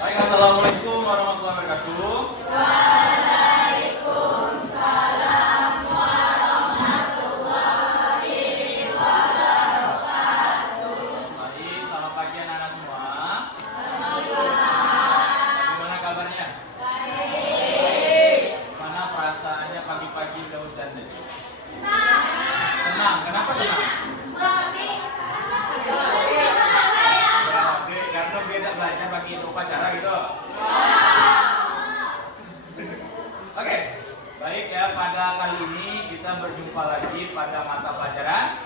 Baik, assalamualaikum warahmatullahi wabarakatuh. Waalaikumsalam warahmatullahi wabarakatuh. Baik, selamat pagi anak-anak semua. Gimana kabarnya? Baik. Mana perasaannya pagi-pagi udah hujan tadi? Tenang. Kenapa tenang? Karena beda belajar bagi upacara gitu. Oke, baik ya, pada kali ini kita berjumpa lagi pada mata pelajaran.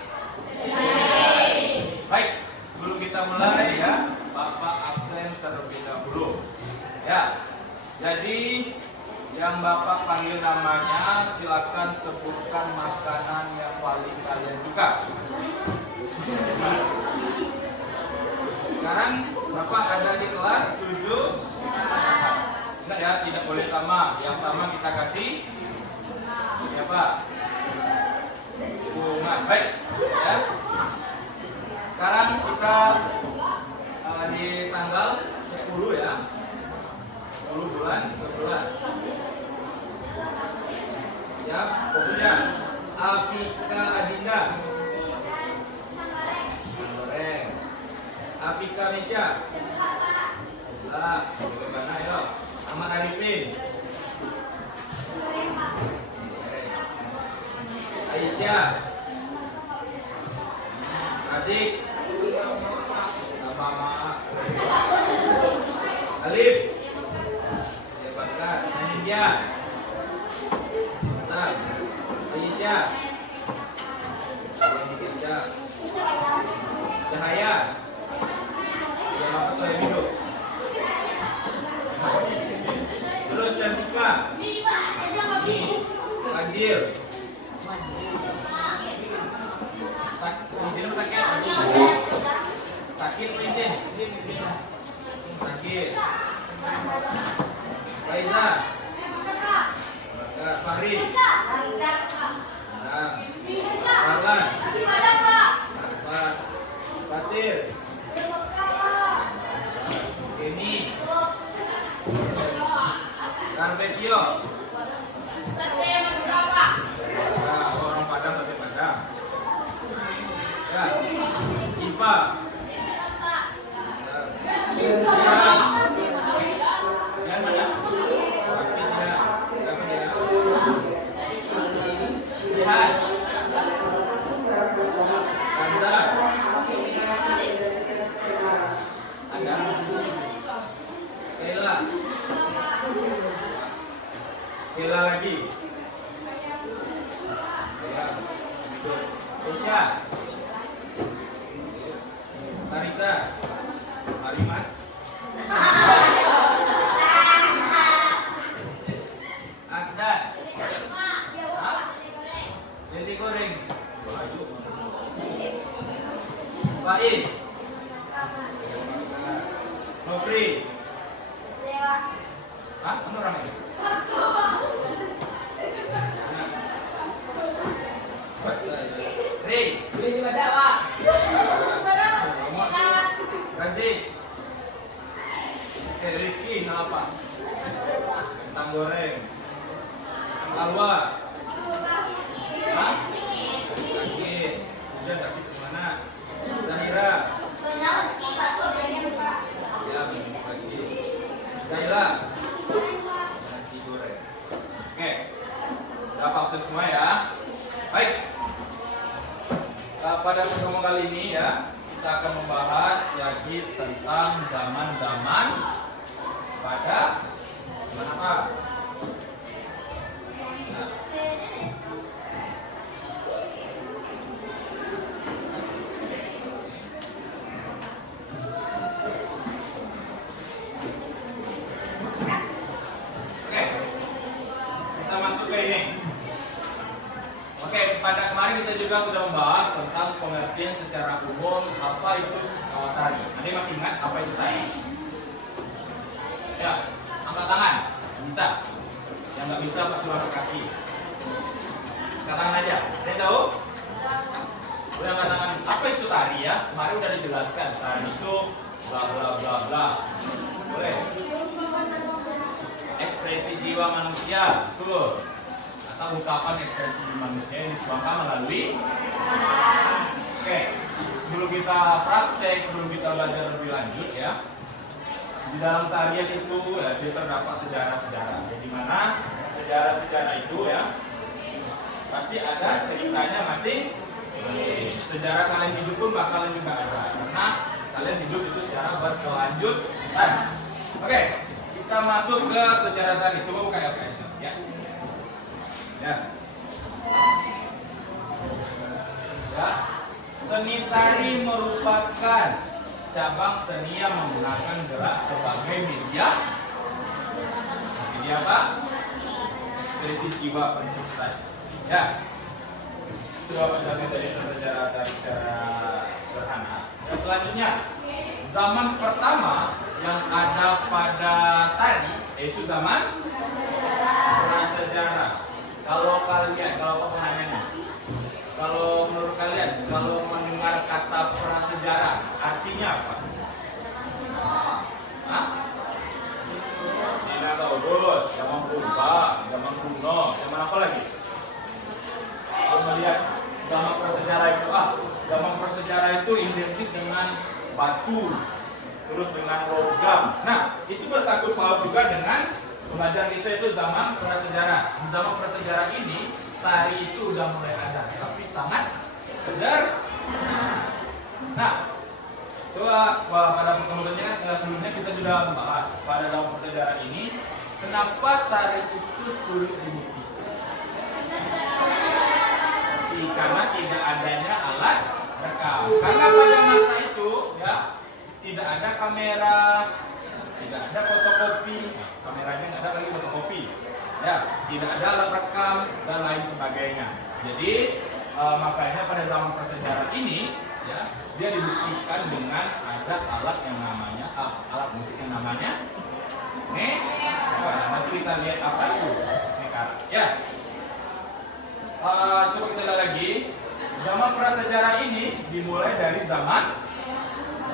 Baik, sebelum kita mulai ya, Bapak absen terlebih dahulu. Ya, jadi yang Bapak panggil namanya, silakan sebutkan makanan yang paling kalian suka. Sekarang Bapak ada di kelas 7. Enggak ya, tidak boleh sama. Yang sama kita kasih siapa? Bunga. Baik ya. Sekarang kita di tanggal 10 ya. 10 bulan 11. Ya, pokoknya Apika Adinda. Goreng. Apika Misha. Lah, bagaimana ya? Ahmad Arifin. Aisyah. Adik. Nama Alif. Hebatkan. Anindya. Ustaz. Aisyah. Cahaya. Yang apa tuh yang hidup? Terus Cantika. Fadil. Izin sakit. Sakit izin. Sakit. Faiza. Fahri. Marlan. Fatir. Ini. Carpesio. Orang Padang sate Padang. Ya. Ipa. Yang mana? Lihat. Anda. Ada. Kela. Kela lagi. Ya. Aisyah. Marisa. Mari Mas. Agdan. Jadi goreng. Faiz. Nopri. Hah? Kamu ramai? Ring. Razi. Rizky, nama apa? Kentang goreng. Salwa. Hah? Sakit. Hujan sakit kemana? Zahira. Ya, minum lagi. Zaila. Nasi goreng. Oke. Udah waktu semua ya. Baik. Pada pertemuan kali ini ya, kita akan membahas lagi tentang zaman-zaman pada apa? Nah. Oke, kita masuk ke ini. Oke, pada kemarin kita juga sudah membahas tentang pengertian secara umum apa itu tari. Anda masih ingat apa itu tari? Ya, angkat tangan. Yang bisa. Yang nggak bisa pasti angkat kaki. Angkat tangan aja. Ada yang tahu? Udah angkat tangan. Apa itu tari ya? Kemarin udah dijelaskan. Tari itu bla bla bla bla. Boleh? jiwa manusia, betul. Atau ungkapan ekspresi manusia yang dituangkan melalui. Oke, sebelum kita praktek, sebelum kita belajar lebih lanjut ya, di dalam tarian itu ya, dia terdapat sejarah-sejarah. Di mana sejarah-sejarah itu ya pasti ada ceritanya masing. Sejarah kalian hidup pun bakalan juga ada, karena kalian hidup itu secara berkelanjutan. Oke, kita masuk ke sejarah tari. Coba buka LKS ya. Ya. Ya. Seni tari merupakan cabang seni yang menggunakan gerak sebagai media. Media apa? Ekspresi jiwa pencipta. Ya. Coba menjadi dari sejarah dari secara sederhana. Dan selanjutnya, zaman pertama yang ada pada tari yaitu zaman prasejarah. Kalau apa penanyanya? Kalau menurut kalian, kalau mendengar kata prasejarah, artinya apa? Hah? Dinosaurus, zaman purba, zaman kuno, zaman apa lagi? Kalau melihat zaman prasejarah itu, zaman prasejarah itu identik dengan batu, terus dengan logam. Nah, itu bersangkut paut juga dengan pelajaran kita itu zaman prasejarah. Di zaman prasejarah ini tari itu udah mulai ada, tapi sangat sederhana. Nah, coba pada pertemuannya kan sebelumnya kita sudah membahas pada zaman prasejarah ini kenapa tari itu sulit dibuktikan. Karena tidak adanya alat rekam. Karena pada masa itu ya tidak ada kamera, tidak ada fotokopi, kameranya nggak ada lagi fotokopi, ya tidak ada alat rekam dan lain sebagainya. Jadi makanya pada zaman prasejarah ini ya dia dibuktikan dengan ada alat yang namanya alat musik yang namanya nanti kita lihat apa itu nekara. Ya. Coba kita lihat lagi. Zaman prasejarah ini dimulai dari zaman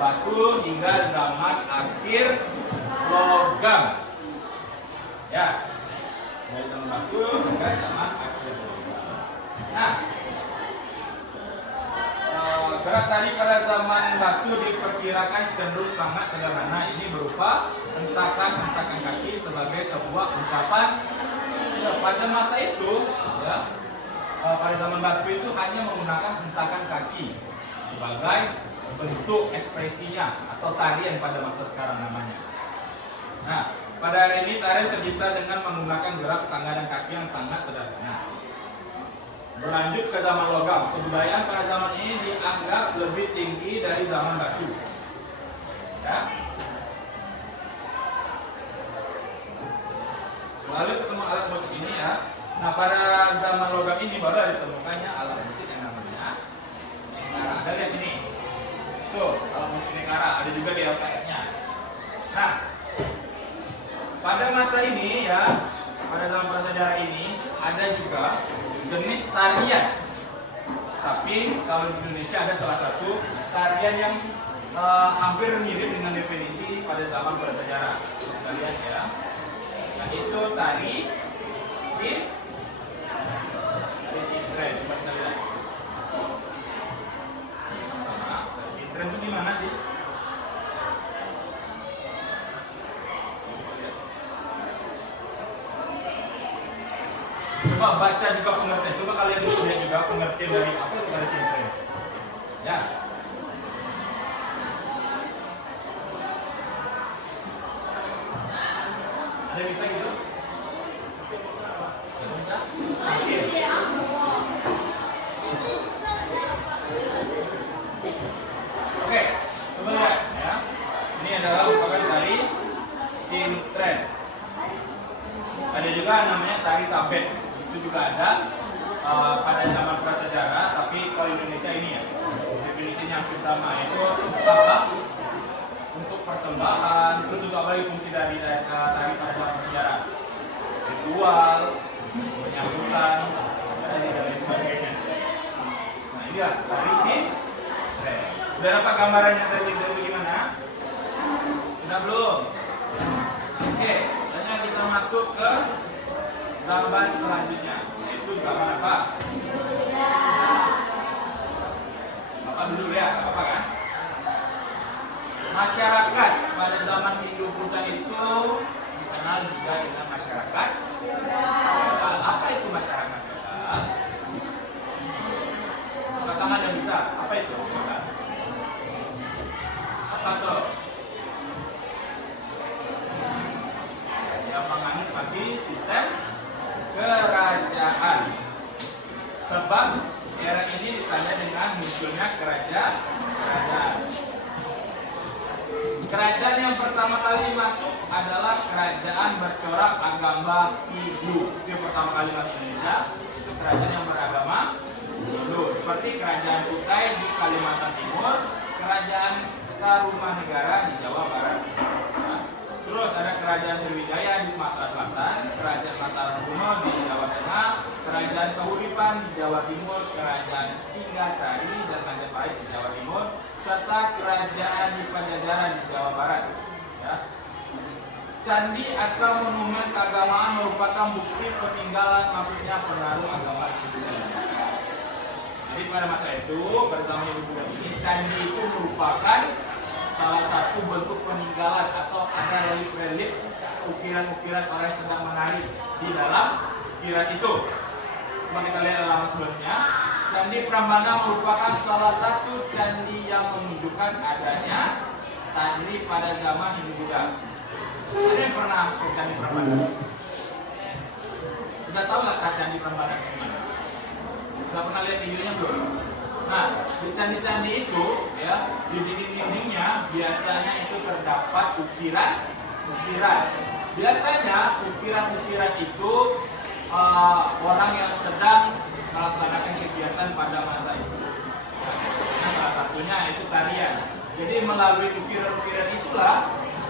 batu hingga zaman akhir logam. Ya, dari zaman batu hingga zaman akhir logam. Nah, gerak tari pada zaman batu diperkirakan cenderung sangat sederhana. Ini berupa hentakan kaki sebagai sebuah ungkapan. Pada masa itu, ya. Pada zaman batu itu hanya menggunakan hentakan kaki sebagai bentuk ekspresinya atau tarian pada masa sekarang namanya. Nah, pada hari ini tarian tercipta dengan menggunakan gerak tangan dan kaki yang sangat sederhana. Berlanjut ke zaman logam, kebudayaan pada zaman ini dianggap lebih tinggi dari zaman batu. Ya. Lalu ketemu alat musik ini ya. Nah, pada zaman logam ini baru ditemukannya alat musik yang namanya nekara. Ada lihat ini. Tuh, alat musik nekara ada juga di LKS-nya. Nah, pada masa ini ya, pada zaman prasejarah ini ada juga jenis tarian. Tapi kalau di Indonesia ada salah satu tarian yang hampir mirip dengan definisi pada zaman prasejarah. Kita lihat ya. Nah, itu tari sintren. Coba kita lihat. Sintren itu di mana sih? Coba baca juga pengertian. Coba kalian lihat juga pengertian dari apa itu tari sintren. Ya. Ada bisa gitu? Bisa? Oke, coba lihat ya. Ini adalah merupakan tari sintren. Ada juga namanya tari sabet. Itu juga ada pada zaman prasejarah, tapi kalau Indonesia ini ya definisinya hampir sama. Itu apa? Untuk persembahan, terus juga apa lagi fungsi dari tari pada zaman prasejarah? Ritual, penyambutan, dan lain sebagainya. Nah, ini ya tari sintren. Sudah dapat gambarannya tari sintren itu gimana? Sudah belum? Oke, selanjutnya kita masuk ke zaman selanjutnya, yaitu zaman apa? Bapak dulu ya, apa kan? Masyarakat pada zaman Hindu-Buddha itu dikenal juga dengan masyarakat feodal. Apa itu masyarakat feodal? Katakan yang bisa, apa itu feodal? Apa tuh? Yang menganut masih sistem kerajaan. Sebab era ini ditanda dengan munculnya kerajaan. Kerajaan yang pertama kali masuk adalah kerajaan bercorak agama Hindu. Itu yang pertama kali masuk Indonesia. Itu kerajaan yang beragama Hindu. Seperti kerajaan Kutai di Kalimantan Timur, kerajaan Tarumanegara di Jawa Barat. Nah, terus ada kerajaan Sriwijaya di Sumatera Selatan, kerajaan Mataram Kuno di Jawa Tengah, kerajaan Kahuripan di Jawa Timur, kerajaan Singgasari dan Majapahit di Jawa Timur, serta kerajaan di Pajajaran di Jawa Barat. Ya. Candi atau monumen keagamaan merupakan bukti peninggalan, maksudnya pengaruh agama Hindu. Jadi pada masa itu, pada zaman Hindu-Buddha ini, candi itu merupakan salah satu bentuk peninggalan atau ada relief-relief ukiran-ukiran orang yang sedang menari di dalam ukiran itu. Coba kita lihat dalam sebelumnya. Candi Prambanan merupakan salah satu candi yang menunjukkan adanya tadri pada zaman Hindu-Buddha. Ada yang pernah ke Candi Prambanan? Sudah tahu nggak Candi Prambanan gimana? Sudah pernah lihat videonya belum? Nah, di candi-candi itu, ya, di dinding-dindingnya biasanya itu terdapat ukiran. Biasanya ukiran-ukiran itu orang yang sedang melaksanakan kegiatan pada masa itu. Nah, salah satunya itu tarian. Jadi melalui ukiran-ukiran itulah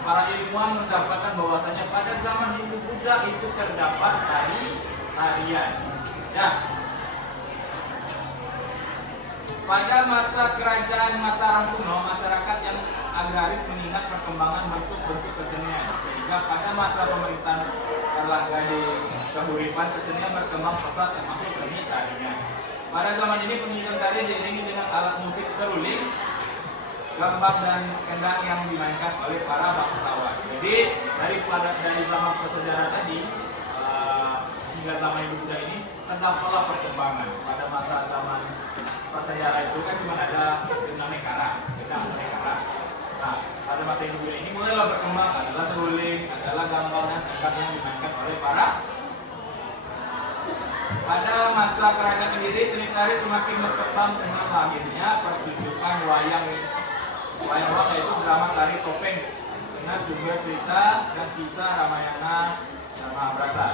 para ilmuwan mendapatkan bahwasanya pada zaman Hindu-Buddha itu terdapat tarian. Ya. Pada masa kerajaan Mataram kuno, masyarakat yang agraris mengingat perkembangan bentuk-bentuk kesenian, sehingga pada masa pemerintahan Erlangga di Kahuripan, kesenian berkembang pesat termasuk seni tarian. Pada zaman ini penunjukan tari diiringi dengan alat musik seruling, gambang dan kendang yang dimainkan oleh para bangsawan. Jadi dari zaman prasejarah tadi hingga zaman Hindu-Buddha ini terdapatlah perkembangan. Pada masa zaman prasejarah itu kan cuma ada kendang nekara. Nah, pada masa Hindu-Buddha ini mulailah berkembang, adalah seruling, adalah gambang dan kendang yang dimainkan oleh para. Pada masa kerajaan Kediri, seni tari semakin berkembang dengan lahirnya pertunjukan wayang, yaitu drama tari topeng dengan sumber cerita dan kisah Ramayana dan Mahabharata.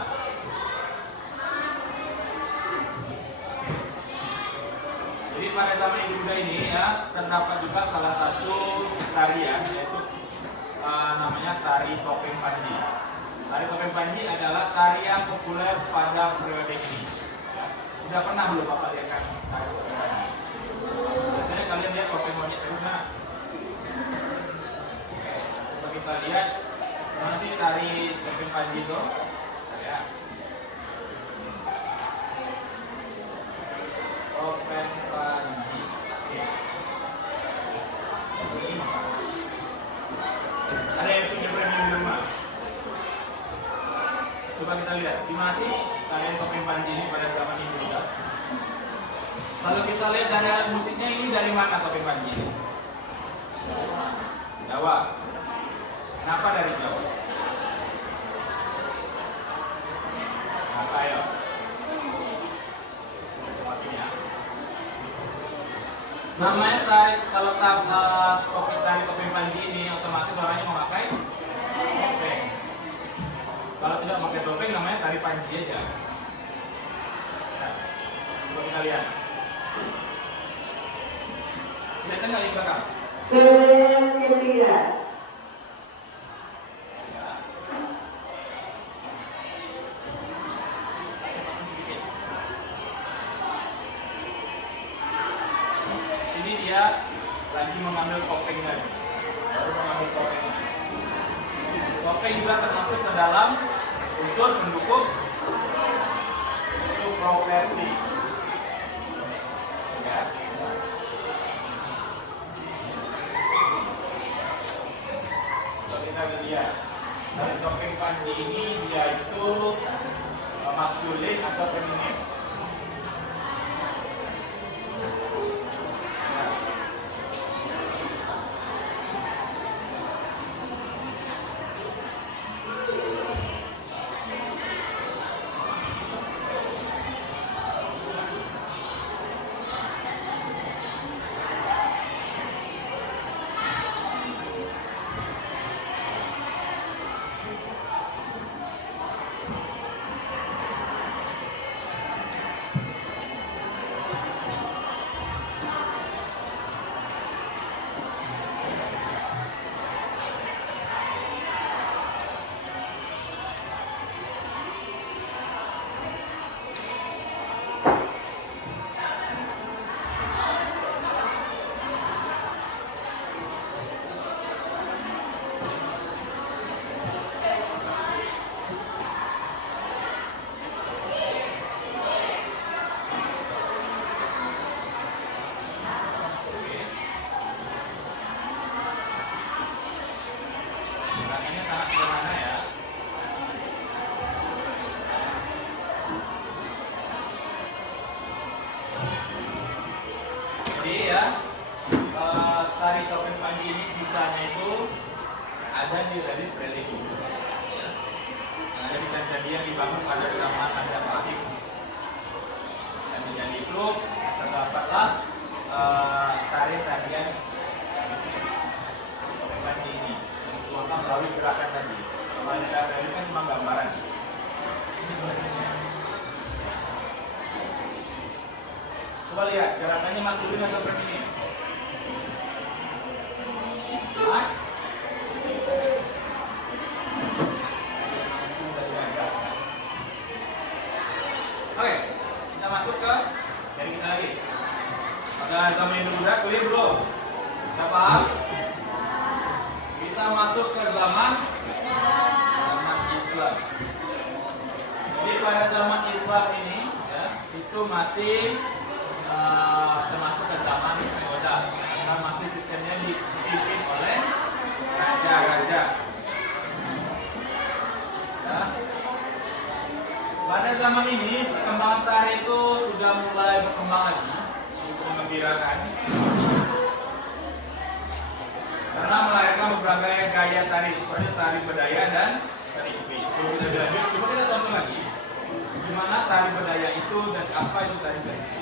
Jadi pada zaman Hindu-Buddha ini ya terdapat juga salah satu tarian, yaitu namanya tari topeng Panji. Tari topeng Panji adalah tarian populer pada periode ini. Ya. Sudah pernah belum Bapak lihat kan tari topeng Panji? Biasanya kalian lihat topeng monyet terus nah. Coba kita lihat mana sih tari topeng Panji itu? Ya. Topeng Panji. Ada yang punya premium di rumah? Coba kita lihat, gimana sih tarian topeng Panji ini pada zaman Hindu-Buddha? Kalau kita lihat dari alat musiknya, ini dari mana topeng Panji ini? Jawa. Kenapa dari Jawa? Apa ya? Namanya tari, kalau tari topeng Panji ini otomatis orangnya memakai topeng. Kalau tidak memakai topeng namanya tari Panji aja. Nah, coba kita lihat. Kelihatan nggak di belakang? Sini dia lagi mengambil topeng tadi. Baru mengambil topengnya. Topeng juga termasuk ke dalam unsur pendukung properti. Ya. Kalau kita lihat dari topeng panji ini dia itu maskulin atau feminin. Gerakannya sangat sederhana ya. Jadi ya, tari topeng panji ini kisahnya itu ada di Reddit religi. Ada di candi yang dibangun pada zaman Majapahit. Dan di candi itu terdapatlah tarian topeng panji ini. Maka melalui gerakan tadi. Kalau ada ini kan cuma gambaran. Coba lihat gerakannya maskulin atau feminin? Mas? Oke, kita masuk ke dari kita lagi. Pada zaman Hindu Buddha, clear belum? Kita paham? Kita masuk ke zaman Islam. Jadi pada zaman Islam ini ya, itu masih termasuk ke zaman feodal. Karena masih sistemnya dipimpin oleh raja-raja. Ya. Pada zaman ini perkembangan tari itu sudah mulai berkembang lagi, cukup menggembirakan. Karena melahirkan beberapa gaya tari seperti tari bedaya dan tari sufi. Sebelum kita lanjut, coba kita tonton lagi gimana tari bedaya itu dan apa itu tari sufi.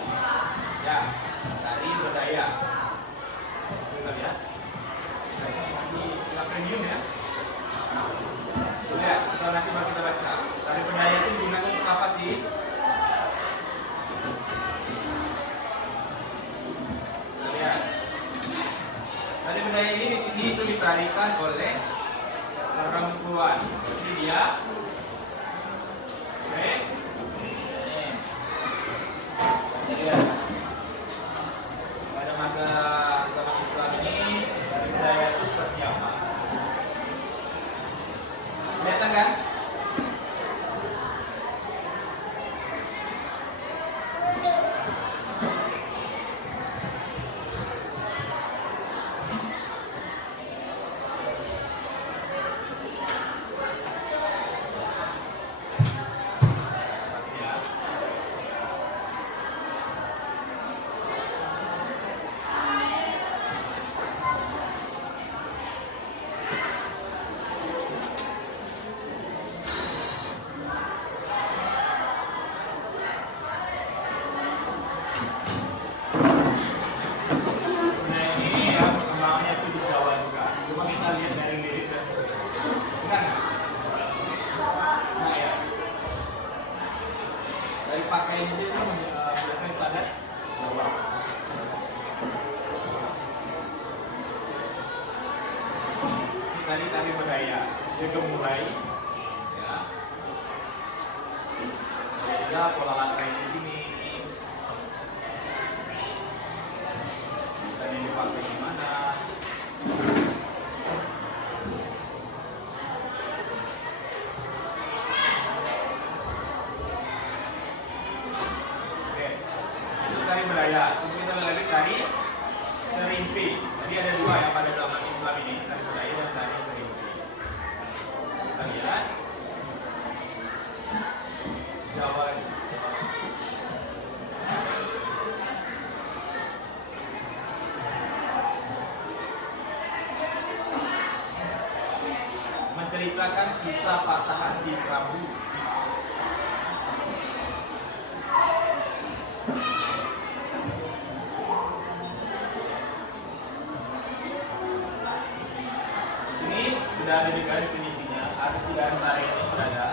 Ya, tari bedaya. Kita lihat. Masih premium ya. Lihat, kita nanti baru kita baca. Tari bedaya itu digunakan untuk apa sih? Kita lihat. Tari bedaya ini di sini itu ditarikan oleh perempuan. Jadi dia, oke, ini, lihat. Pada masa zaman Islam ini tari bedaya itu seperti apa? Kelihatan kan? Pakaian itu biasanya pada bawah. Tari bedaya dia gemulai ya. Ada pola langkah di sini. Misalnya dipakai di mana? menceritakan kisah patah hati Prabu. Di sini sudah ada juga definisinya, arti dan tariannya sudah ada.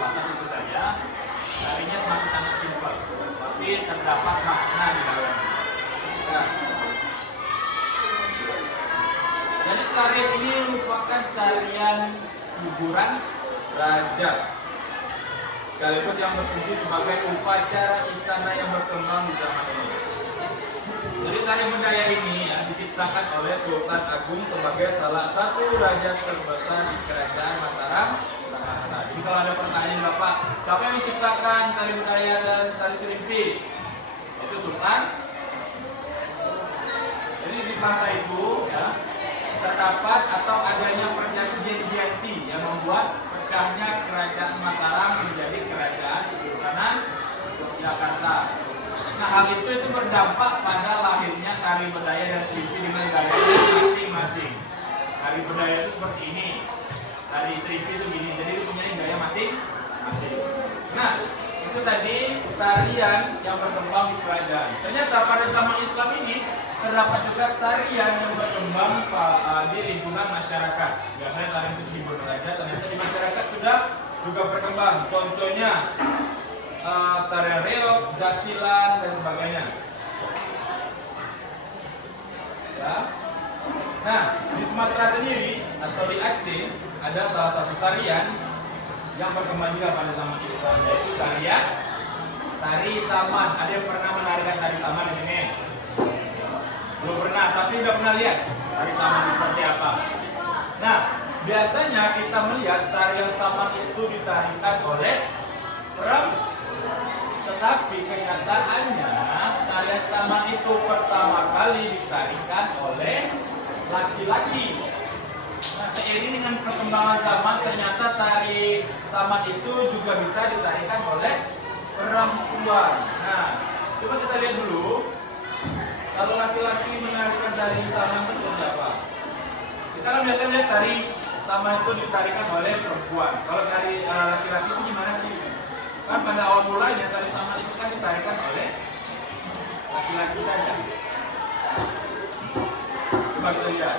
Sebatas itu saja, tarinya masih sangat simpel, tapi terdapat makna di dalamnya. Nah, jadi tarian ini merupakan tarian hiburan raja, sekaligus yang berfungsi sebagai upacara istana yang berkembang di zaman ini. Jadi tari budaya ini diciptakan oleh Sultan Agung sebagai salah satu raja terbesar di Kerajaan Mataram. Nah, jadi kalau ada pertanyaan Bapak, siapa yang menciptakan tari budaya dan tari serimpi? Itu Sultan. Jadi di masa itu ya, terdapat atau adanya perjanjian Giyanti yang membuat pecahnya Kerajaan Mataram menjadi Kerajaan Kesultanan Yogyakarta. Nah, hal itu berdampak pada lahirnya tari budaya dan serimpi dengan gayanya masing-masing. Tari budaya itu seperti ini, tari serimpi itu gini, jadi punya gaya masing-masing. Nah, itu tadi tarian yang berkembang di kerajaan. Ternyata pada zaman Islam ini terdapat juga tarian yang berkembang di lingkungan masyarakat. Biasanya tarian itu hiburan raja, ternyata di masyarakat sudah juga berkembang. Contohnya tarian reog, jatilan, dan sebagainya. Ya. Nah, di Sumatera sendiri atau di Aceh ada salah satu tarian yang berkembang juga pada zaman Islam, yaitu tari saman. Ada yang pernah menarikan tari saman di sini? Belum pernah, tapi udah pernah lihat tari saman seperti apa? Nah, biasanya kita melihat tarian saman itu ditarikan oleh perempuan. Tetapi kenyataannya tarian saman itu pertama kali ditarikan oleh laki-laki. Nah, seiring dengan perkembangan zaman, ternyata tari saman itu juga bisa ditarikan oleh perempuan. Nah, coba kita lihat dulu. Kalau laki-laki menarikan tari saman itu seperti apa? Kita kan biasa lihat tari saman itu ditarikan oleh perempuan. Kalau tari laki-laki itu gimana sih? Kan pada awal mulanya tari saman itu kan ditarikan oleh laki-laki saja. Coba kita lihat.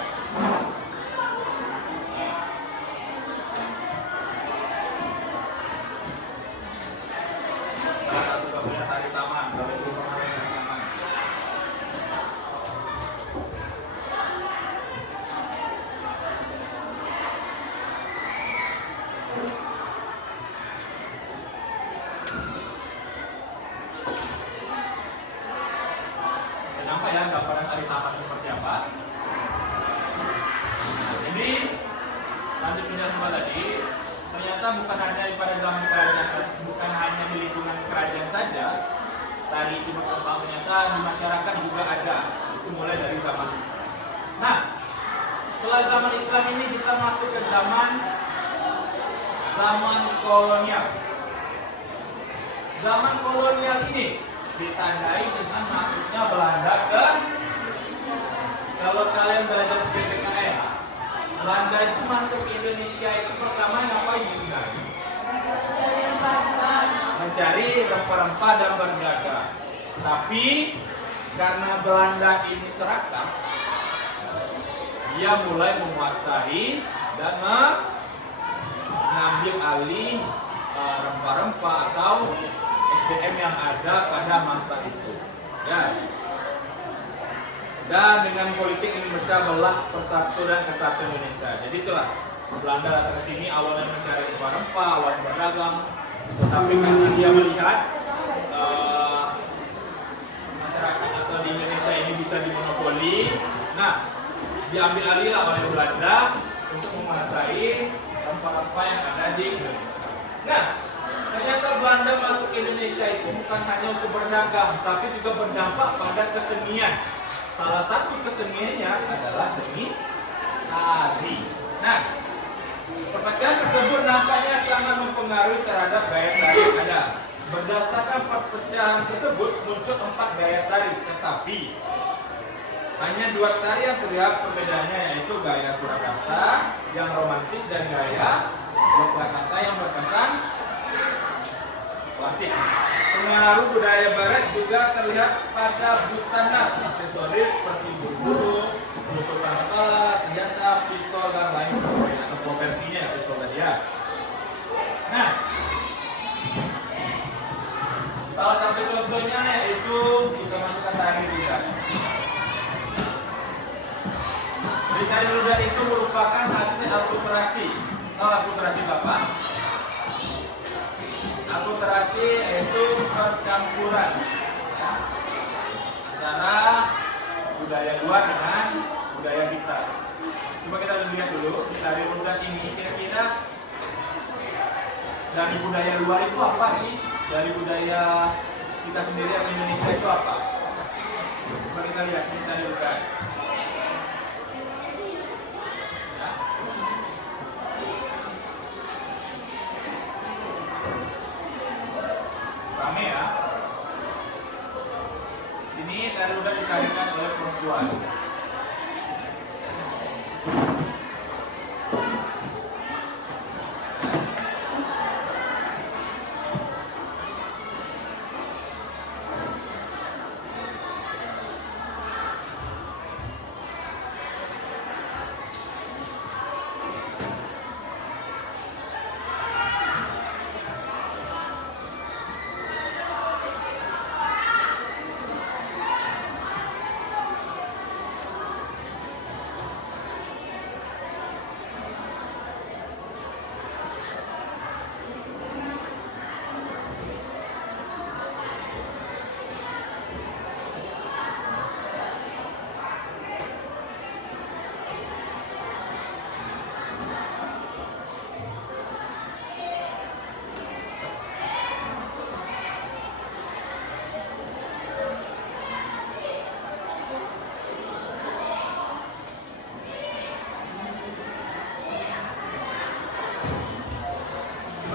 Salah satu contohnya tari saman. Kalau itu tari saman. Nampak ya gambaran tari saman seperti apa? Jadi lanjut penjelasan tadi, ternyata bukan hanya pada zaman kerajaan, bukan hanya di lingkungan kerajaan saja, tari itu berkembang, ternyata di masyarakat juga ada. Itu mulai dari zaman Islam. Nah, setelah zaman Islam ini kita masuk ke zaman kolonial. Zaman kolonial ini ditandai dengan masuknya Belanda ke. Kalau kalian belajar PPKN, Belanda itu masuk ke Indonesia itu pertama ngapain juga? Mencari rempah-rempah dan berdagang. Tapi karena Belanda ini serakah, dia mulai menguasai dan mengambil alih rempah-rempah atau SDM yang ada pada masa itu. Ya. Dan dengan politik ini memecah belah persatu dan kesatuan Indonesia. Jadi itulah Belanda datang ke sini awalnya mencari rempah-rempah, awalnya berdagang, tetapi karena dia melihat Nah, diambil alihlah oleh Belanda untuk menguasai rempah-rempah yang ada di Indonesia. Nah, ternyata Belanda masuk ke Indonesia itu bukan hanya untuk berdagang, tapi juga berdampak pada kesenian. Salah satu keseniannya adalah seni tari. Nah, perpecahan tersebut nampaknya sangat mempengaruhi terhadap gaya tari yang ada. Berdasarkan perpecahan tersebut muncul 4 gaya tari, tetapi hanya 2 tari yang terlihat perbedaannya, yaitu gaya Surakarta yang romantis dan gaya Yogyakarta yang berkesan klasik. Pengaruh budaya barat juga terlihat pada busana aksesoris seperti buru-buru, penutupan kepala, senjata, pistol, dan lain sebagainya, atau propertinya, pistol tadi ya. Nah, salah satu contohnya yaitu kita masukkan tari rudat. Tari rudat itu merupakan hasil akulturasi. Tahu akulturasi Bapak? Akulturasi yaitu percampuran antara budaya luar dengan budaya kita. Coba kita lihat dulu tari rudat ini kira-kira dari budaya luar itu apa sih? Dari budaya kita sendiri yang Indonesia itu apa? Coba kita lihat ini tari rudat. Rame ya. Sini tari rudat ditarikan oleh perempuan.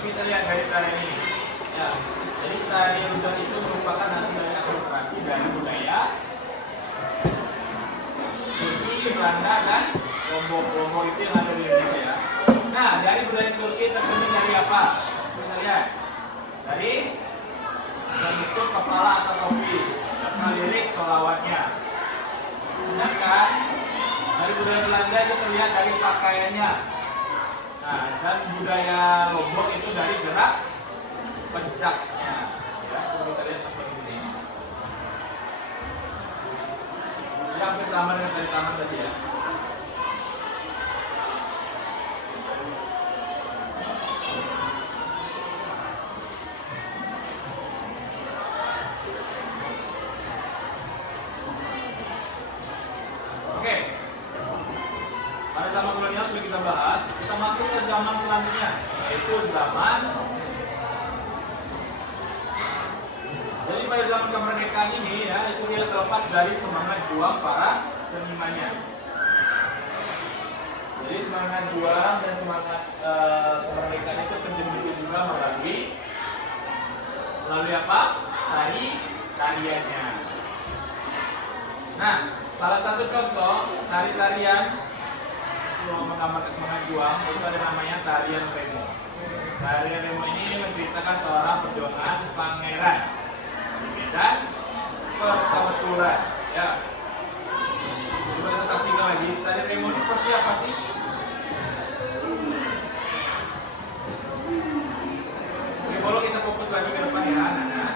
Kita lihat dari tari ini. Ya, jadi tari rudat itu merupakan hasil dari akulturasi dari budaya Turki, Belanda, dan Lombok itu yang ada di Indonesia ya. Nah, dari budaya Turki tercermin dari apa? Kita lihat dari bentuk kepala atau topi serta lirik sholawatnya. Sedangkan dari budaya Belanda itu terlihat dari pakaiannya. Nah, dan budaya Lombok itu dari gerak pencaknya. Ya, coba kita lihat seperti ini. Ini hampir sama dengan tari saman tadi ya. Oke. Pada zaman kolonial sudah kita bahas. Kita masuk ke zaman selanjutnya, yaitu zaman. Jadi pada zaman kemerdekaan ini ya, itu dia terlepas dari semangat juang para senimannya. Jadi semangat juang dan semangat kemerdekaan itu terjemah juga melalui apa? Tariannya. Nah, salah satu contoh tarian menggambarkan semangat juang itu ada namanya tarian Remo. Tarian Remo ini menceritakan seorang perjuangan pangeran di medan pertempuran. Ya. Coba kita saksikan lagi tarian Remo ini seperti apa sih? Oke, boleh kita fokus lagi ke depan ya, anak-anak.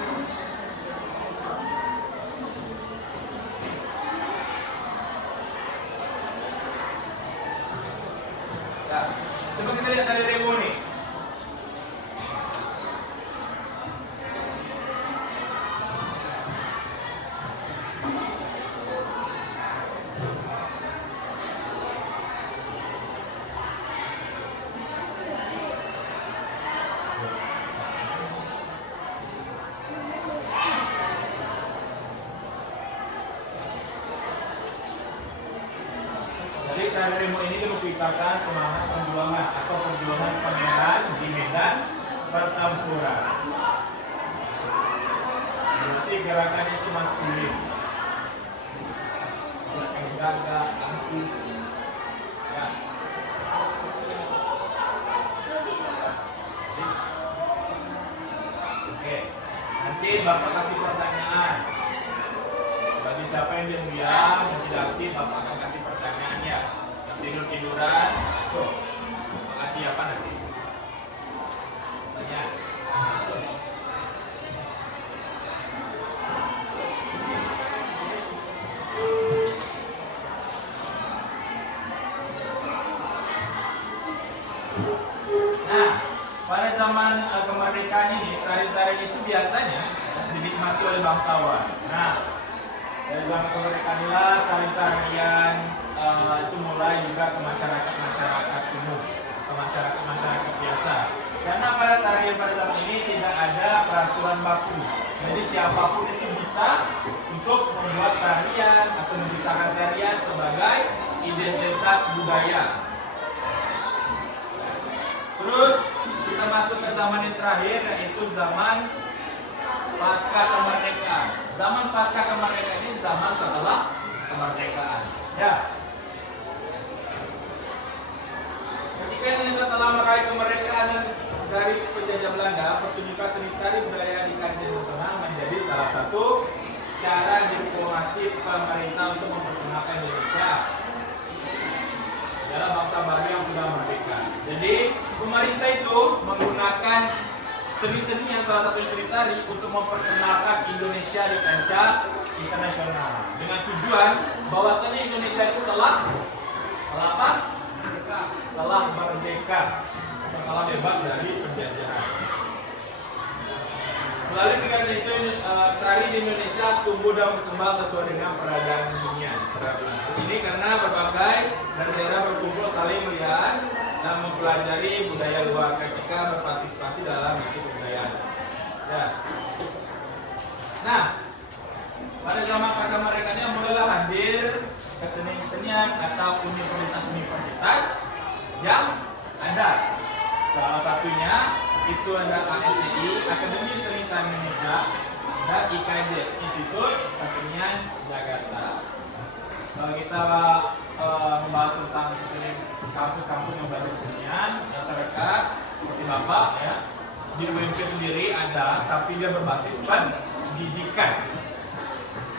Nah, coba kita lihat tari Remo nih. tari remo ini menciptakan semangat perjuangan atau perjuangan pangeran di medan pertempuran. Berarti gerakan itu maskulin. Gagak, angkuh. Ya. Oke, nanti Bapak kasih pertanyaan. Bagi siapa yang diam dan tidak aktif, Bapak akan kasih pertanyaannya. Tidur-tiduran, tuh. Bapak kasih apa nanti? Tanya. Nah, pada zaman kemerdekaan ini, tari-tari itu biasanya dinikmati oleh bangsawan. Nah, dari zaman kemerdekaan inilah tari-tarian itu mulai juga ke masyarakat umum, ke masyarakat biasa. Karena pada tarian pada zaman ini tidak ada peraturan baku. Jadi siapapun itu bisa untuk membuat tarian atau menciptakan tarian sebagai identitas budaya. Terus kita masuk ke zaman yang terakhir, yaitu zaman pasca kemerdekaan. Zaman pasca kemerdekaan ini zaman setelah kemerdekaan. Ya. Ketika Indonesia telah meraih kemerdekaan dari penjajah Belanda, pertunjukan seni tari budaya di kancah internasional menjadi salah satu cara diplomasi pemerintah untuk memperkenalkan Indonesia adalah bangsa baru yang sudah merdeka. Jadi pemerintah itu menggunakan seni-seni yang salah satu seni tari untuk memperkenalkan Indonesia di kancah internasional dengan tujuan bahwasanya Indonesia itu telah merdeka, telah bebas dari penjajahan. Melalui kegiatan itu tari di Indonesia tumbuh dan berkembang sesuai dengan peradaban dunia. Ini karena berbagai daerah berkumpul saling melihat dan mempelajari budaya luar ketika berpartisipasi dalam misi kebudayaan. Ya. Nah, pada zaman pasca kemerdekaan ini mulailah hadir kesenian atau universitas yang ada. Salah satunya itu ada ASTI, Akademi Seni Tari Indonesia, dan IKJ, Institut Kesenian Jakarta. Kalau kita membahas tentang kesenian kampus-kampus yang belajar kesenian yang terdekat seperti Bapak ya, di UNP sendiri ada, tapi dia berbasis pendidikan.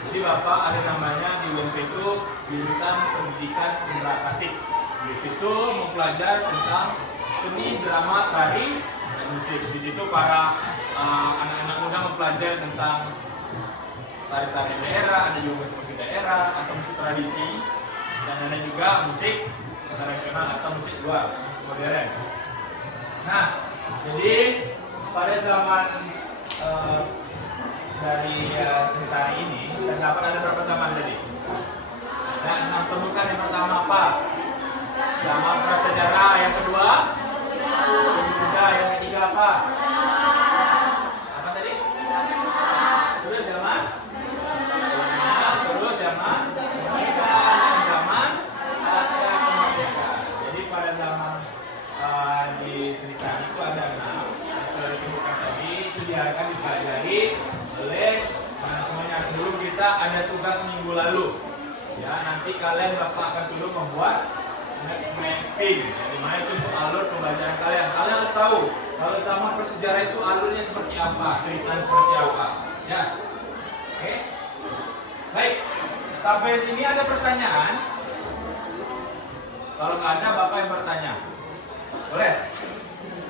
Jadi Bapak ada namanya di UNP itu jurusan Pendidikan Sendera Tasik. Di situ mempelajari tentang seni, drama, tari, dan musik. Di situ para anak-anak muda mempelajari tentang tari-tari daerah, ada juga musik daerah atau musik tradisi, dan ada juga musik internasional atau musik luar, musik modern. Nah, jadi pada zaman dari seni tari ini terdapat ada berapa zaman tadi? Nah, sebutkan yang pertama apa? Zaman prasejarah, yang kedua pemuda, yang ketiga apa? Apa tadi? Terus zaman? Terus zaman kemerdekaan, zaman pasca kemerdekaan. Jadi pada zaman di seni tari itu ada 6 yang sudah disebutkan tadi, itu akan dipelajari oleh semuanya. Sebelum kita ada tugas minggu lalu ya, nanti kalian Bapak akan suruh membuat mapping, di mana itu untuk alur pembelajaran kalian. Kalian harus tahu kalau zaman bersejarah itu alurnya seperti apa, ceritanya seperti apa. Ya, oke. Baik, sampai sini ada pertanyaan? Kalau nggak ada, Bapak yang bertanya. Boleh?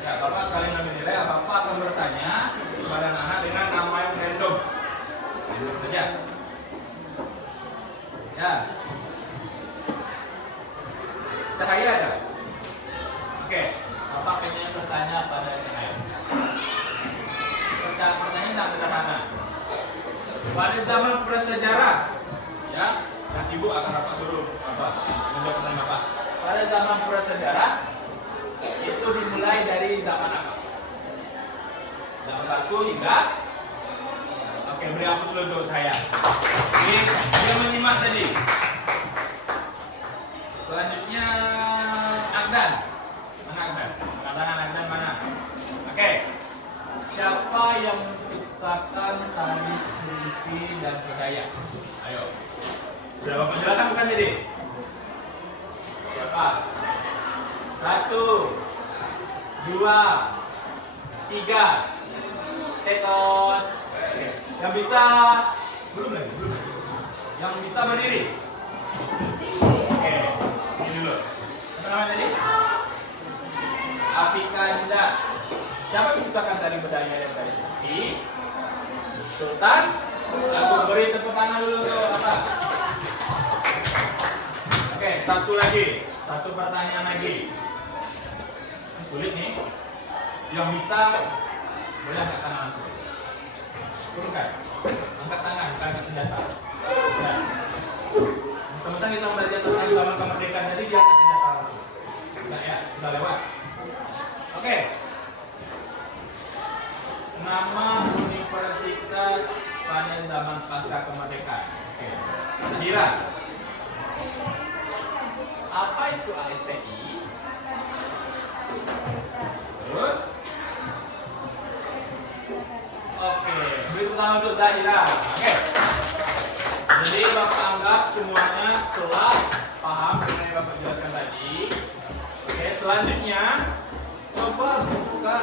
Ya, Bapak sekalian ambil nilai, Bapak akan bertanya kepada anak dengan nama yang random. Random saja. Ya. Cahaya ada? Oke, Bapak pengen bertanya pada Cahaya. Pertanyaan sangat sederhana. Pada zaman prasejarah, ya, Mas Ibu akan Bapak suruh menjawab pertanyaan Bapak. Pada zaman prasejarah itu dimulai dari zaman apa? Zaman 1 hingga. Oke, beri hapus dulu untuk saya. Ini dia menyimak tadi. Selanjutnya Agdan. Mana Agdan? Angkat tangan Agdan mana? Oke. Siapa yang menciptakan tari Selipi dan Pedaya? Ayo. Sudah Bapak jelaskan bukan jadi? Siapa? 1, 2, 3. Seton. Oke. Yang bisa belum lagi, belum. Yang bisa berdiri. Oke. Ini dulu. Apa namanya tadi? Afika Dinda. Siapa yang menciptakan tari Bedaya dan tari Selipi? Sultan. Aku beri tepuk tangan dulu tuh. Apa? Oke, satu lagi. Satu pertanyaan lagi. Ini sulit nih. Yang bisa boleh angkat tangan langsung. Turunkan. Angkat tangan, bukan angkat senjata. Ya. Teman-teman kita belajar tentang zaman kemerdekaan tadi dia angkat senjata langsung. Enggak ya, sudah lewat. Oke. Nama universitas pada zaman pasca kemerdekaan. Oke. Nadira. Apa itu ASTI? Terus? Oke, beri tepuk tangan untuk Zahira. Oke. Jadi Bapak anggap semuanya telah paham dengan yang Bapak jelaskan tadi. Oke, selanjutnya coba buka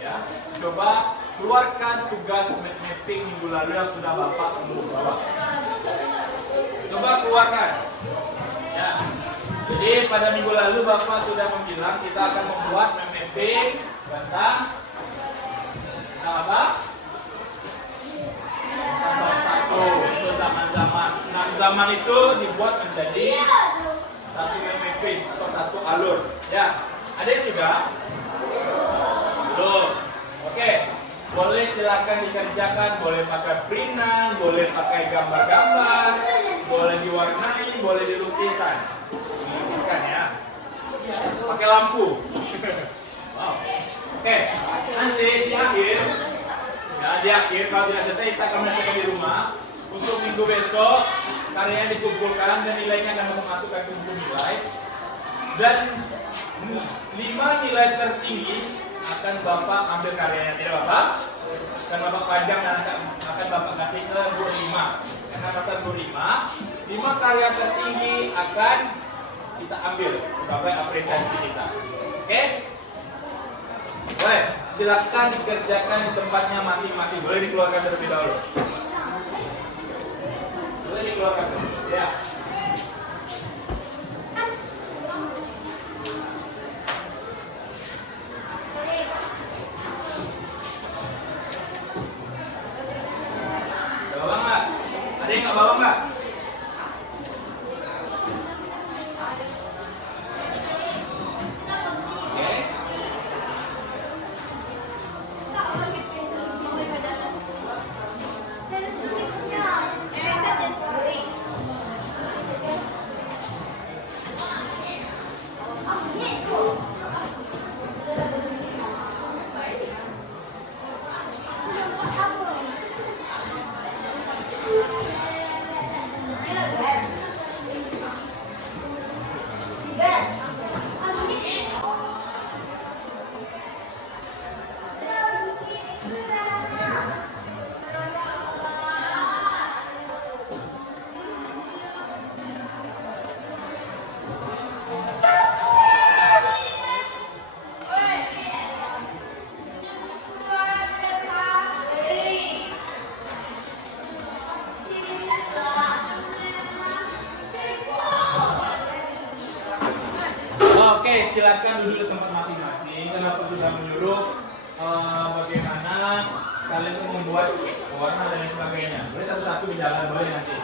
ya. Coba keluarkan tugas mapping minggu lalu yang sudah Bapak bawa. Coba keluarkan. Ya. Jadi pada minggu lalu Bapak sudah bilang kita akan membuat mapping tentang apa? Satu itu zaman-zaman. Zaman itu dibuat menjadi satu mapping atau satu alur. Ya, ada yang sudah? Belum. Oke, boleh silakan dikerjakan. Boleh pakai printan, boleh pakai gambar-gambar, boleh diwarnai, boleh dilukiskan. Dilukiskan ya. Pakai lampu. Wow. Oke, nanti di akhir. Ya, di akhir kalau tidak selesai kita akan menyelesaikan di rumah. Untuk minggu besok karyanya dikumpulkan dan nilainya akan masukkan ke buku nilai. Dan 5 nilai tertinggi akan Bapak ambil karyanya, tidak Bapak? Akan Bapak panjang dan akan Bapak kasih ke guru 5. Karena pasal guru 5 karya tertinggi akan kita ambil sebagai apresiasi kita. Oke? Boleh, silakan dikerjakan di tempatnya masing-masing. Boleh dikeluarkan terlebih dahulu. Boleh dikeluarkan dulu. Ya. Bawa nggak? Ada yang nggak bawa nggak? Oke, silakan duduk di tempat masing-masing. Karena aku sudah menyuruh bagaimana kalian untuk membuat warna dan lain sebagainya. Boleh satu-satu berjalan, boleh nanti.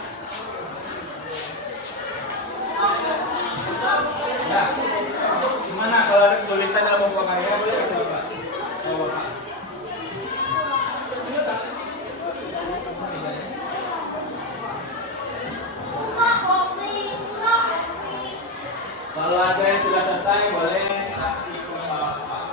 Ya, gimana kalau ada kesulitan dalam membuat karya, boleh kasih Bapak? Oh, Bapak. Kalau ada yang sudah selesai, boleh kasih ke Bapak.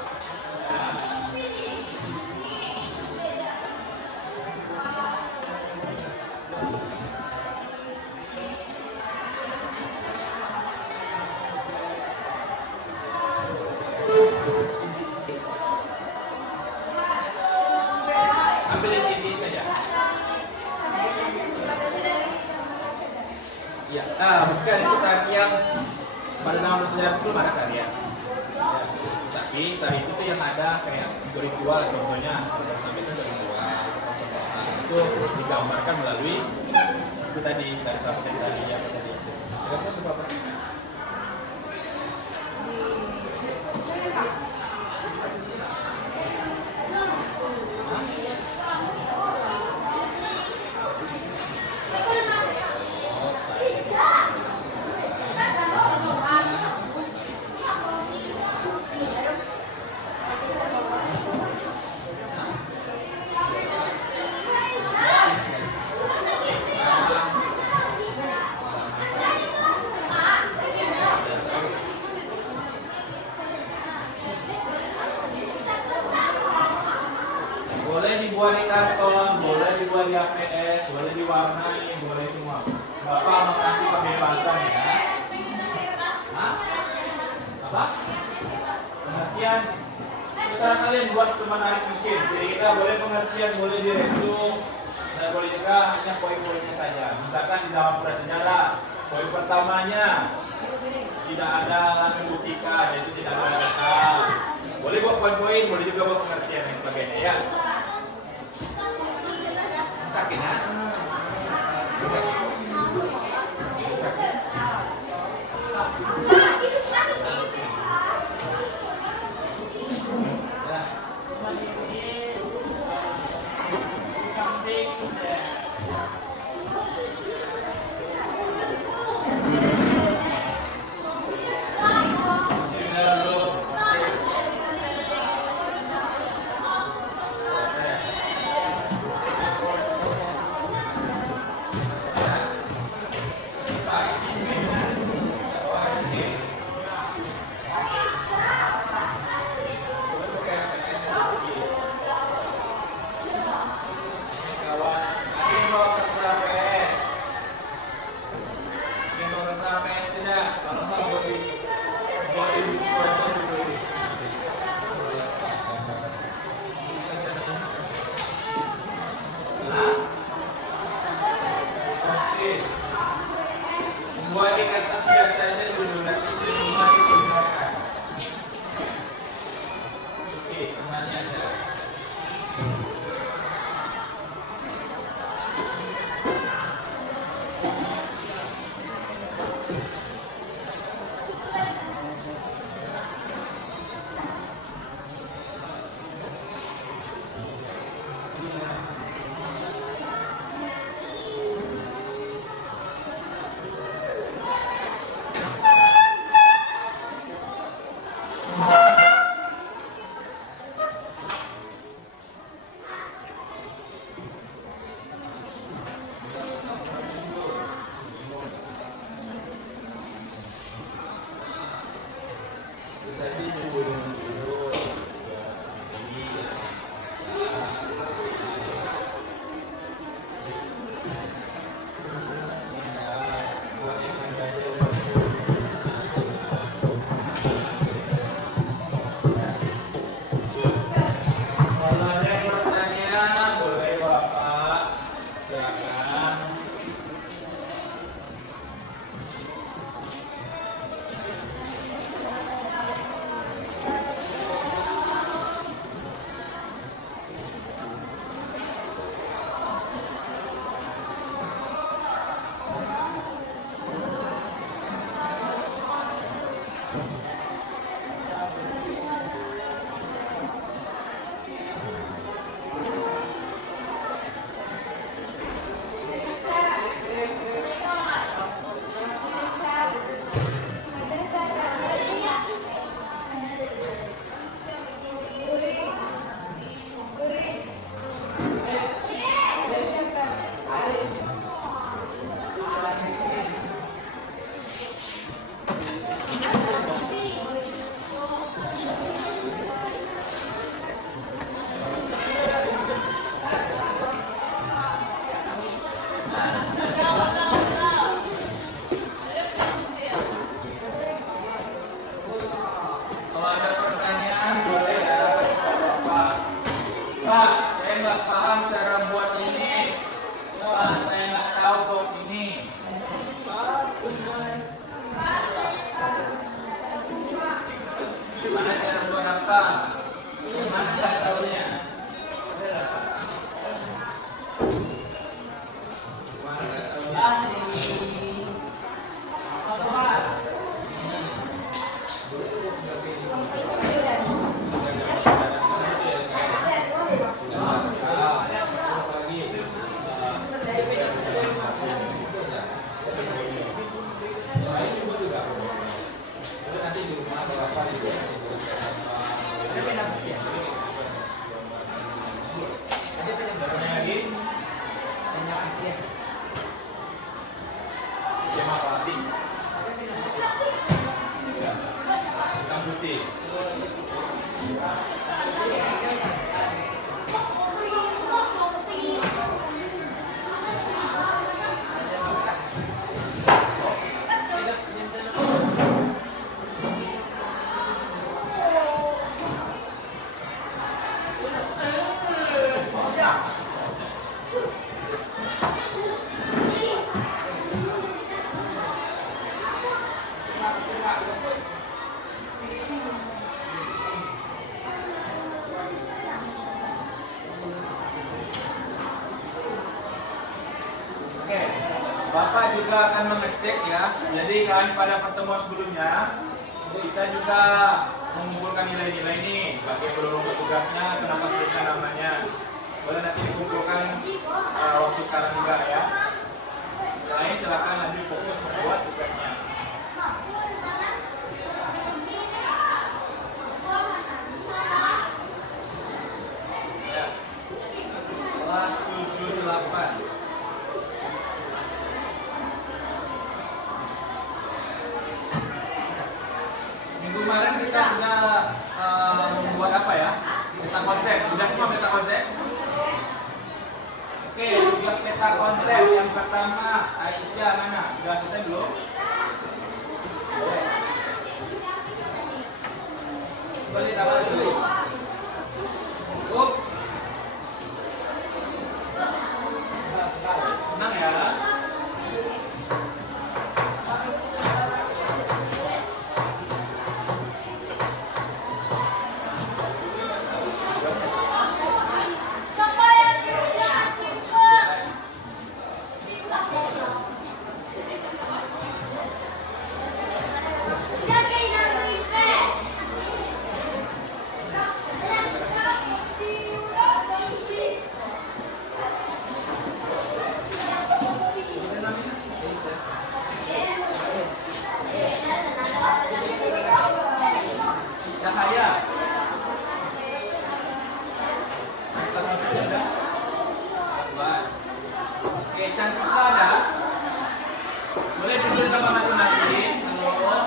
Iya. Bukan itu tadi yang pada zaman bersejarah itu ada tarian. Ya. Tapi tari itu tuh yang ada kayak ritual contohnya sampai itu ritual itu digambarkan melalui itu tadi dari sahabat tadi ya tadi. Kenapa itu apa? Boleh dibuat di karton, boleh dibuat di APS, boleh diwarnai, boleh semua. Bapak mengasih kebebasan ya. Hah? Apa? Pengertian. Terserah kalian buat semenarik mungkin. Jadi kita boleh pengertian, boleh direktur, dan boleh juga hanya poin-poinnya saja. Misalkan di zaman prasejarah, poin pertamanya tidak ada membuktikan, yaitu tidak ada data. Boleh buat poin-poin, boleh juga buat pengertian dan sebagainya ya. Sakit ya? Buat di atas biasanya masih digunakan. Oke, temannya ada. Bapak juga akan mengecek ya. Jadi kan pada pertemuan sebelumnya kita juga mengumpulkan nilai-nilai ini. Bagi peluru petugasnya, kenapa sebutkan namanya. Boleh nanti dikumpulkan waktu sekarang juga ya. Lain silakan lanjut fokus membuat tugasnya. Ya. Kelas 78. Minggu kemarin kita sudah membuat apa ya? Peta konsep. Sudah semua peta konsep? Oke, buat peta konsep yang pertama, Aisyah mana? Sudah selesai belum? Boleh. Boleh awal dulu. Cukup. Tenang ya. Cahaya. Peta konsepnya ada? Buat. Oke, cantiklah ada. Boleh duduk di tempat masing-masing. Halo.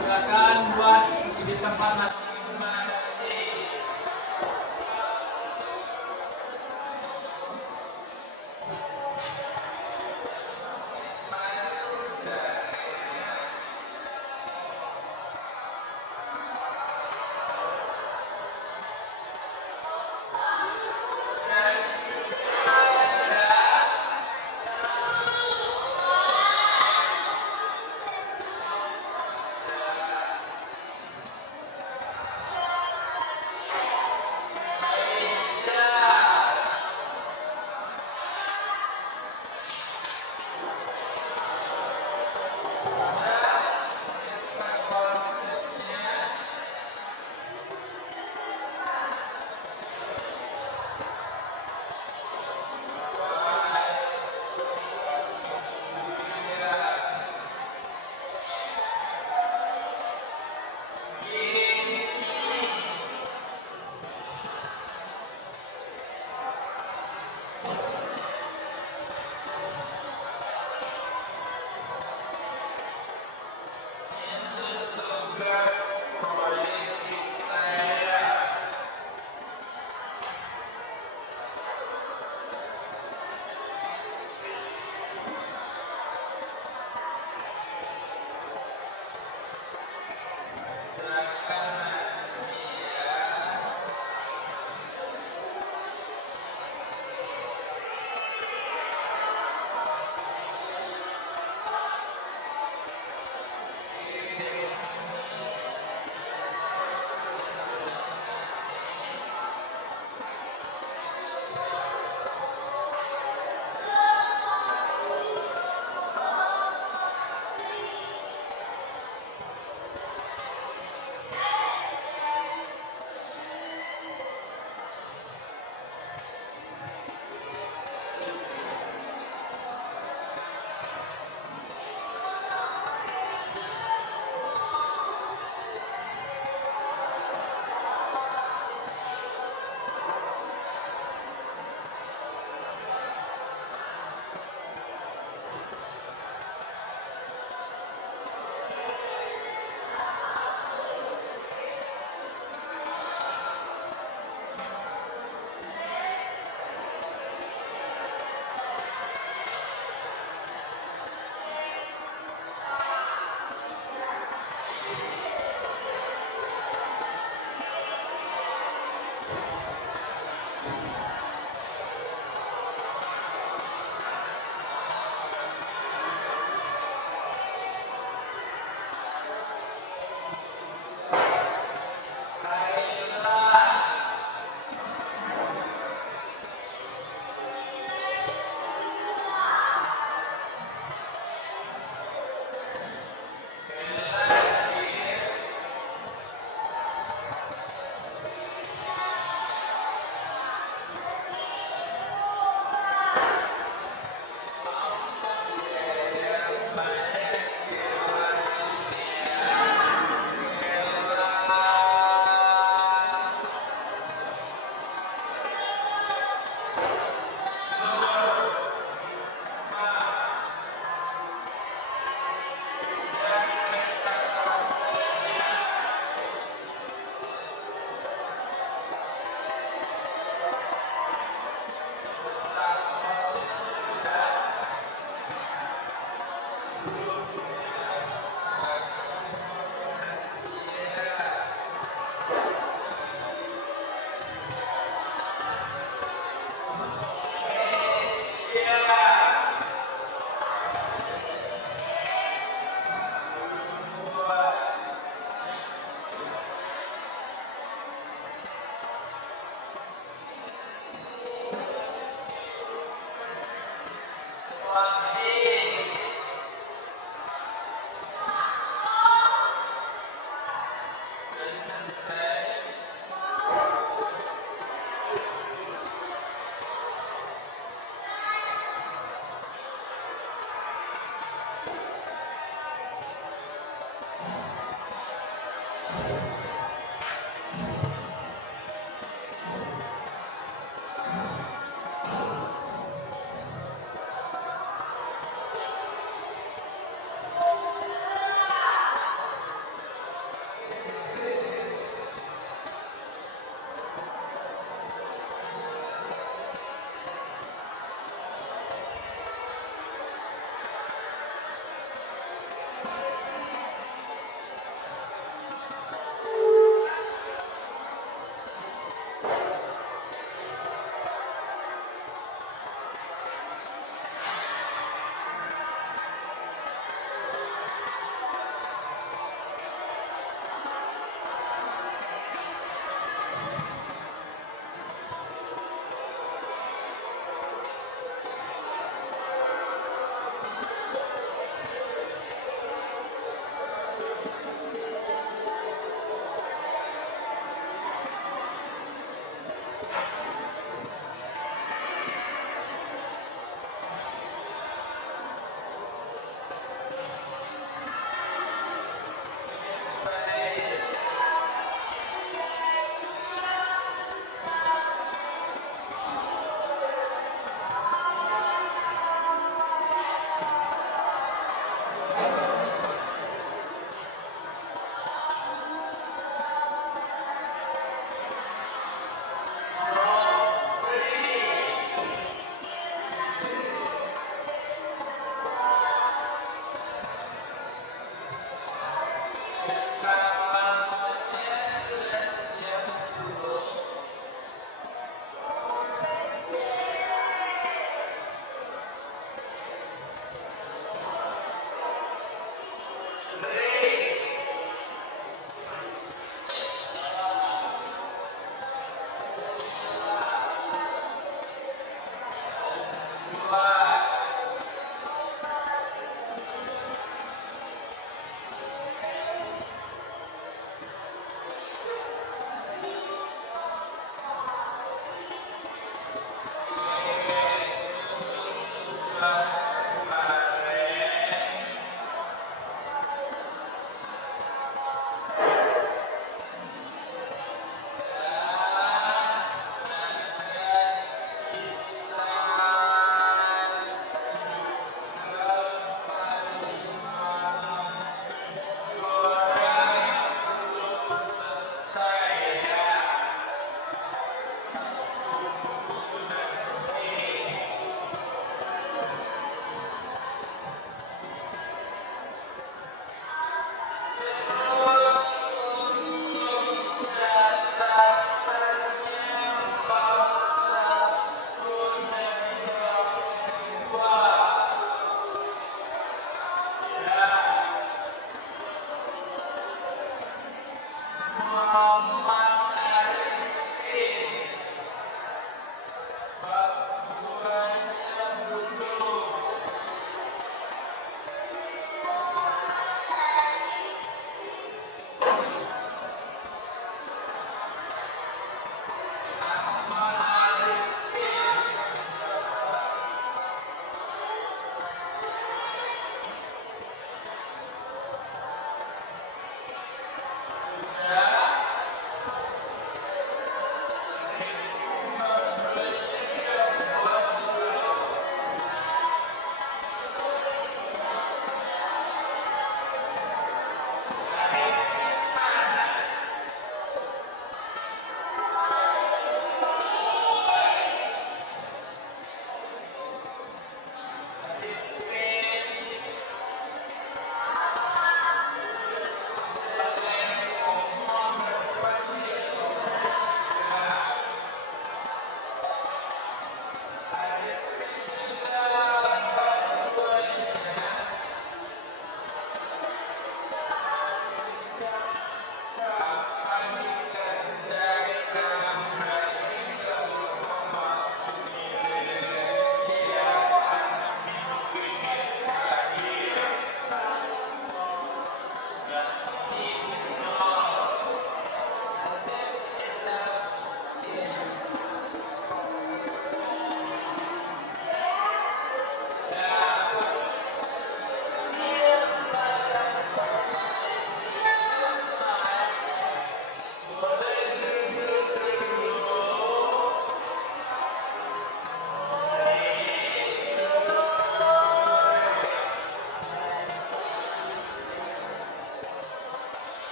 Silakan buat di tempat masing-masing.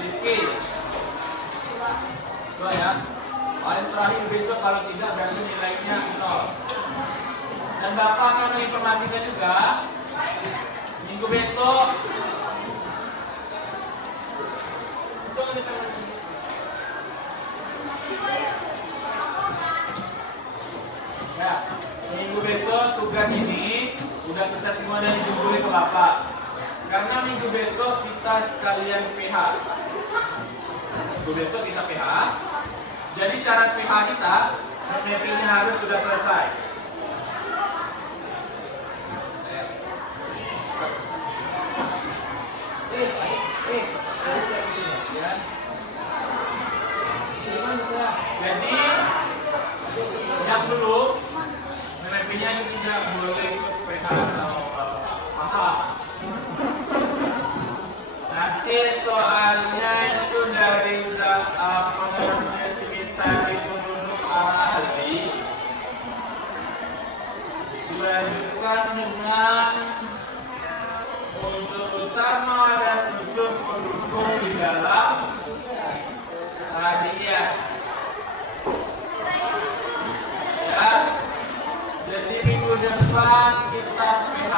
Rizky. So ya. Paling terakhir besok kalau tidak berarti nilainya 0. Dan Bapak akan menginformasikan juga minggu besok. Ya, minggu besok tugas ini udah selesai semua dan dikumpulin ke Bapak. Karena minggu besok kita sekalian PH. Minggu besok kita PH. Jadi syarat PH kita mappingnya harus sudah selesai. Jadi yang belum mappingnya tidak boleh ikut PH atau apa. Nanti soalnya itu dari sekitar itu duduk ahli dilanjutkan dengan unsur utama dan unsur pendukung di dalam hadiah. Ya, jadi minggu depan kita PH.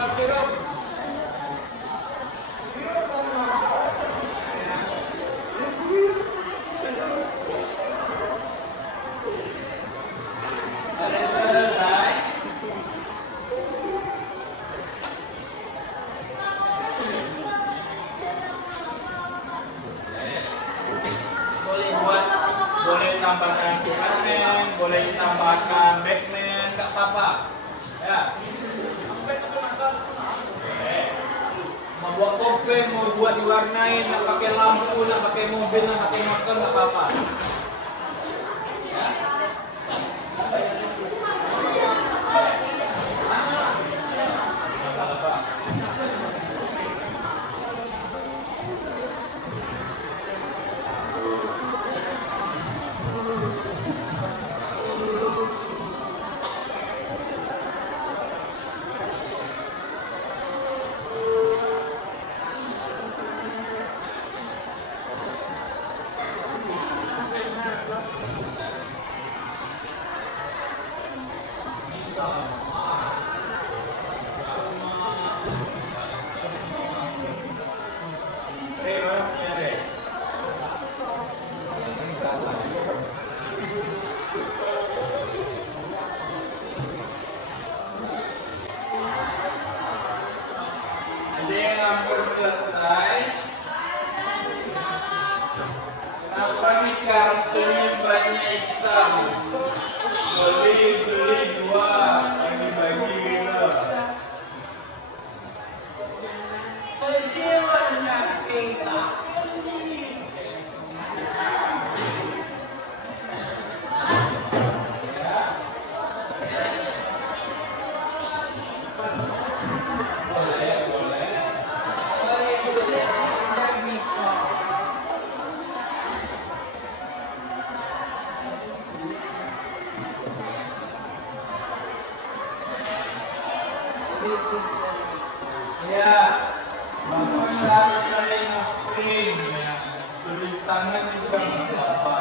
Sirup. Sudah selesai. Boleh tambahkan Superman, boleh tambahkan Batman, nggak apa-apa. Ya. Mau buat topeng, mau buat diwarnain, nggak pakai lampu, nggak pakai mobil, nggak pakai motor, nggak apa-apa. Ya. Nggak apa-apa. Ada yang hampir selesai. Kenapa nih kartunya banyak hitam? Beli dua, yang dibagi gitu. Dia warna pink. Boleh, boleh. Ya, bapak harus saling ngeprint ya. Tulis tangan juga nggak apa-apa.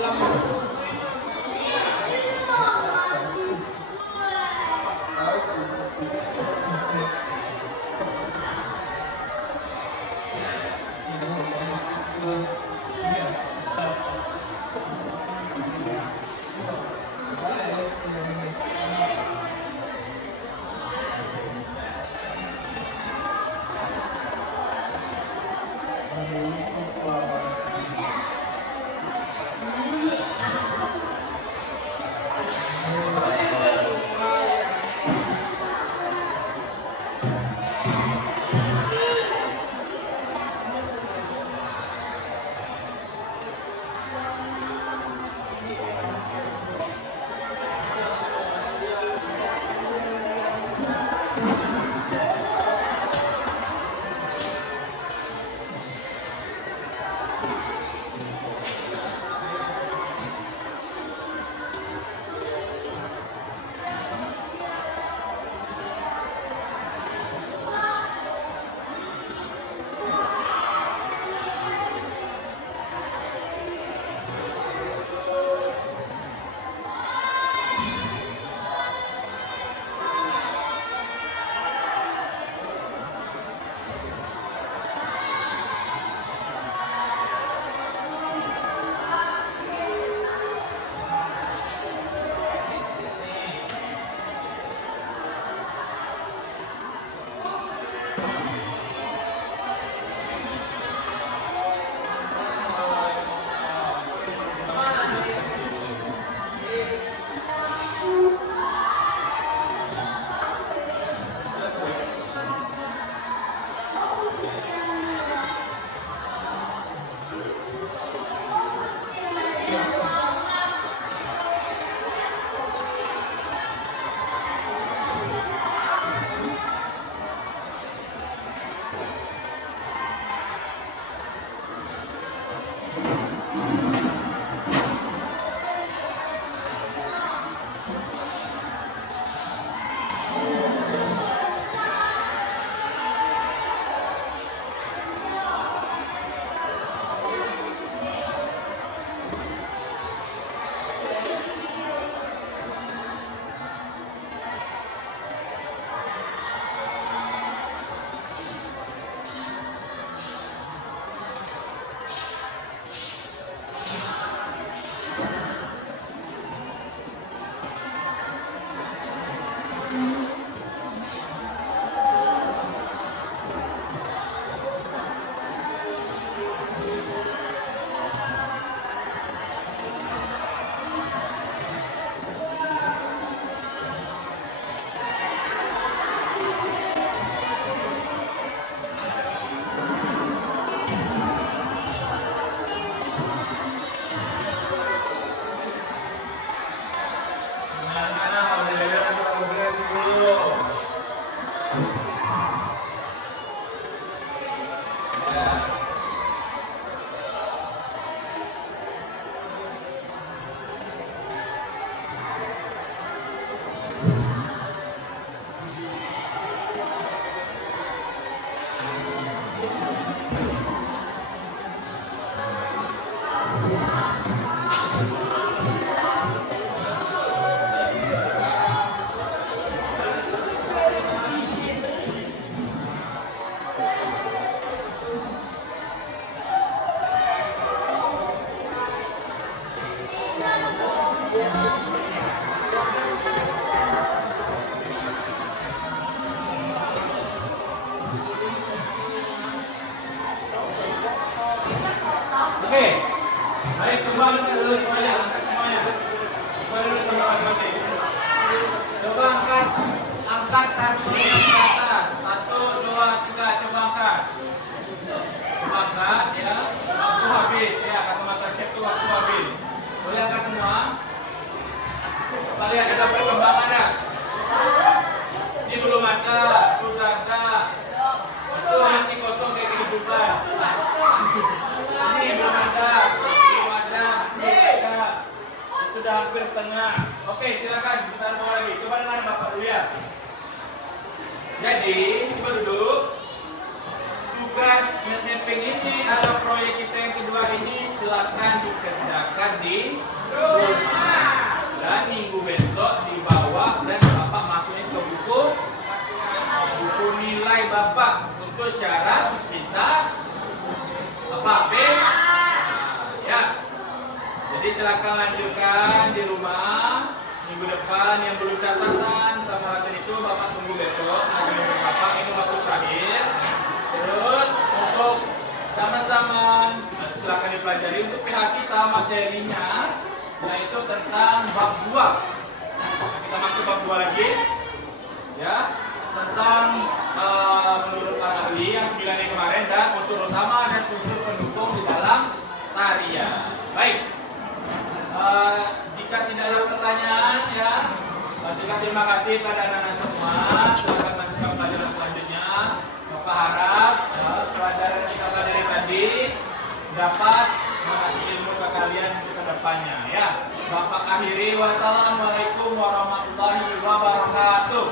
Ya, Oke, baik, coba angkat dulu semuanya, angkat semuanya. Coba dulu coba masing-masing. Coba angkat kaki ke atas. 1, 2, 3, coba angkat. Coba angkat ya. Waktu habis ya, kata Mas Acep itu waktu habis. Boleh angkat semua? Coba lihat ada perkembangannya. Ini belum ada, sudah ada. Itu masih kosong kayak kehidupan. Ini belum ada. Sudah hampir setengah. Oke, silakan kita mau lagi. Coba dengar Bapak dulu ya. Jadi, coba duduk. Tugas mapping ini atau proyek kita yang kedua ini silakan dikerjakan di rumah. Dan minggu besok dibawa dan Bapak masukin ke buku nilai Bapak untuk syarat kita apa ya. Jadi silakan lanjutkan di rumah. Minggu depan yang belum catatan sama latihan itu Bapak tunggu besok. Bapak ini waktu terakhir. Terus untuk zaman-zaman silakan dipelajari untuk PH kita materinya yaitu tentang bab 2. Kita masuk bab 2 lagi ya, tentang menurut ahli yang 9 yang kemarin dan unsur utama dan unsur pendukung di dalam tarian. Baik, jika tidak ada pertanyaan ya, terima kasih pada anak-anak semua. Silakan lanjutkan pelajaran selanjutnya. Bapak harap pelajaran yang kita pelajari tadi dapat mengasih ilmu ke kalian untuk kedepannya ya. Bapak akhiri, wassalamualaikum warahmatullahi wabarakatuh.